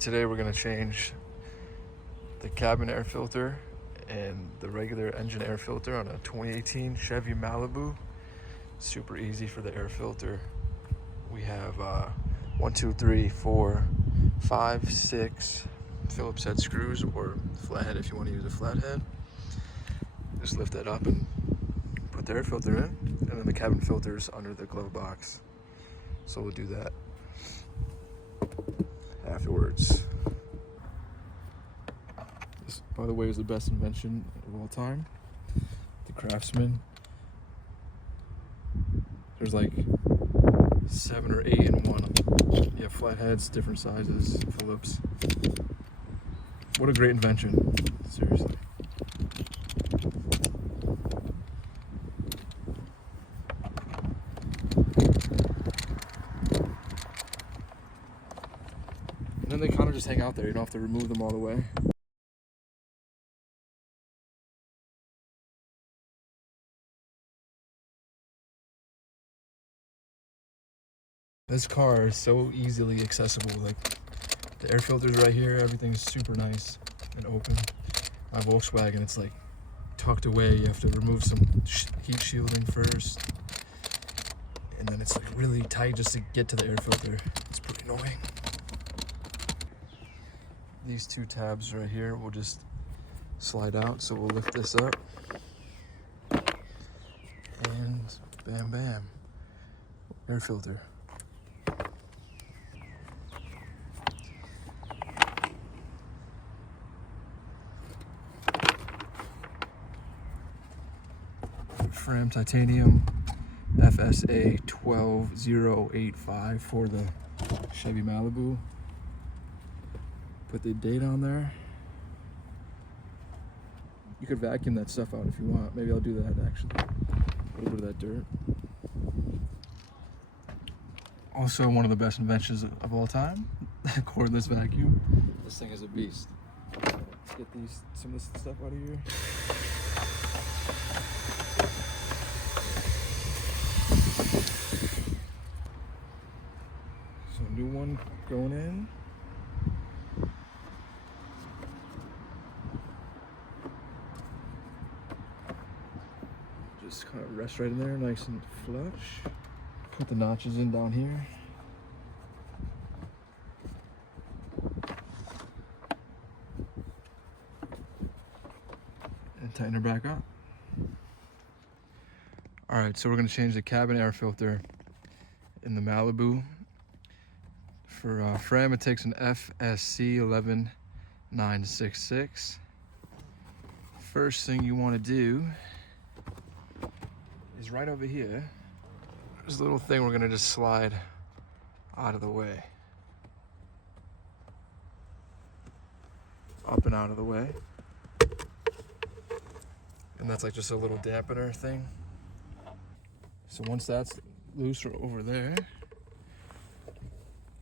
Today we're going to change the cabin air filter and the regular engine air filter on a 2018 Chevy Malibu. Super easy for the air filter. We have 1, 2, 3, 4, 5, 6 Phillips head screws, or flathead if you want to use a flathead. Just lift that up and put the air filter in, and then the cabin filter is under the glove box. So we'll do that afterwards. This, by the way, is the best invention of all time. The Craftsman. There's like 7 or 8 in one. You have flatheads, different sizes, Phillips. What a great invention, seriously. And then they kind of just hang out there. You don't have to remove them all the way. This car is so easily accessible. Like, the air filter's right here. Everything's super nice and open. My Volkswagen, it's like tucked away. You have to remove some heat shielding first, and then it's like really tight just to get to the air filter. It's pretty annoying. These 2 tabs right here will just slide out, so we'll lift this up, and bam bam, air filter. Fram titanium FSA 12085 for the Chevy Malibu. Put the date on there. You could vacuum that stuff out if you want. Maybe I'll do that actually. A little bit of that dirt. Also, one of the best inventions of all time, cordless vacuum. This thing is a beast. Let's get some of this stuff out of here. So new one going in. Just kind of rest right in there, nice and flush. Put the notches in down here. And tighten her back up. All right, so we're gonna change the cabin air filter in the Malibu. For Fram, it takes an FSC 11966. First thing you wanna do is right over here. There's a little thing we're gonna just slide out of the way. Up and out of the way. And that's like just a little dampener thing. So once that's loose over there,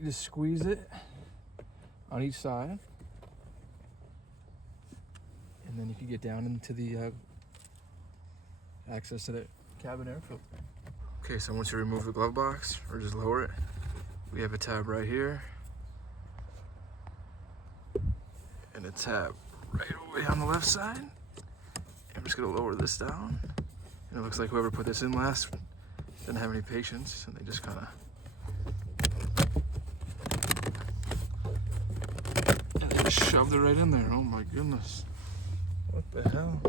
you just squeeze it on each side. And then you can get down into the access to the cabin air filter. Okay, so once you remove the glove box, or just lower it, we have a tab right here. And a tab right over here on the left side. I'm just gonna lower this down. And it looks like whoever put this in last didn't have any patience, and they just kinda, and they just shoved it right in there. Oh my goodness. What the hell?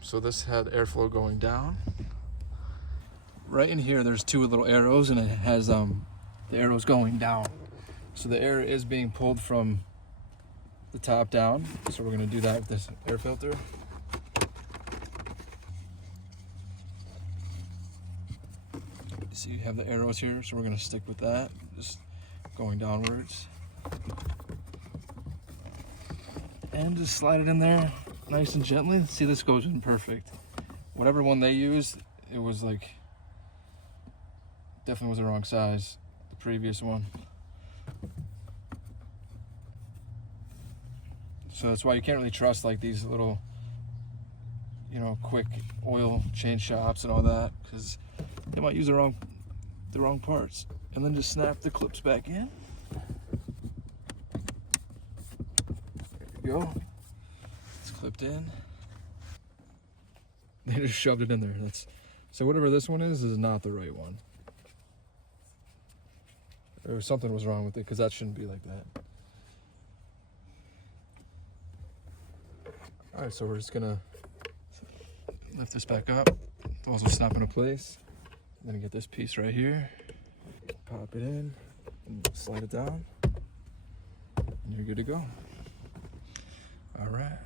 So this had airflow going down. Right in here, there's 2 little arrows, and it has the arrows going down. So the air is being pulled from the top down. So we're gonna do that with this air filter. So you have the arrows here, so we're gonna stick with that, just going downwards. And just slide it in there nice and gently. See, this goes in perfect. Whatever one they used, it was like, definitely was the wrong size, the previous one. So that's why you can't really trust like these little, you know, quick oil change shops and all that, because they might use the wrong the wrong parts. And then just snap the clips back in. There you go. It's clipped in. They just shoved it in there. So whatever this one is not the right one. Or something was wrong with it, because that shouldn't be like that. All right, so we're just gonna lift this back up. Also snap into place. Then get this piece right here. Pop it in and slide it down. And you're good to go. All right.